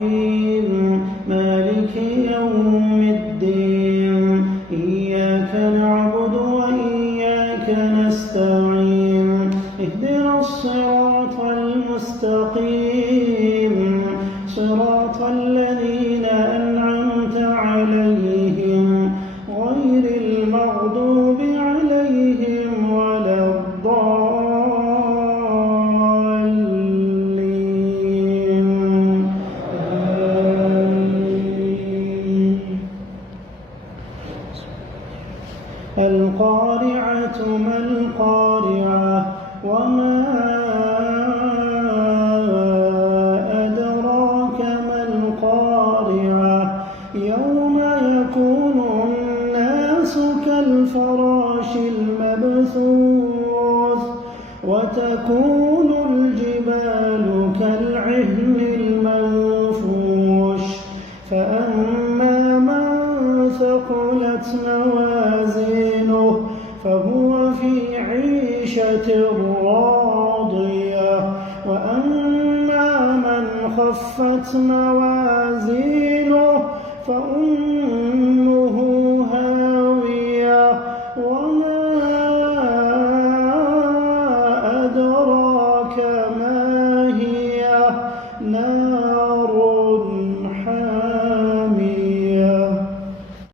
مالك يوم الدين إياك نعبد وإياك نستعين اهدنا الصراط المستقيم صراط الذين أنعمت عليهم غير المغضوب عليهم ولا الضالين القارعة ما القارعة وما أدراك ما القارعة يوم يكون الناس كالفراش المبثوث وتكون الجبال كالعهن المنفوش فأما من ثقلت موازينه فهو في عيشة راضية وأما من خفت موازينه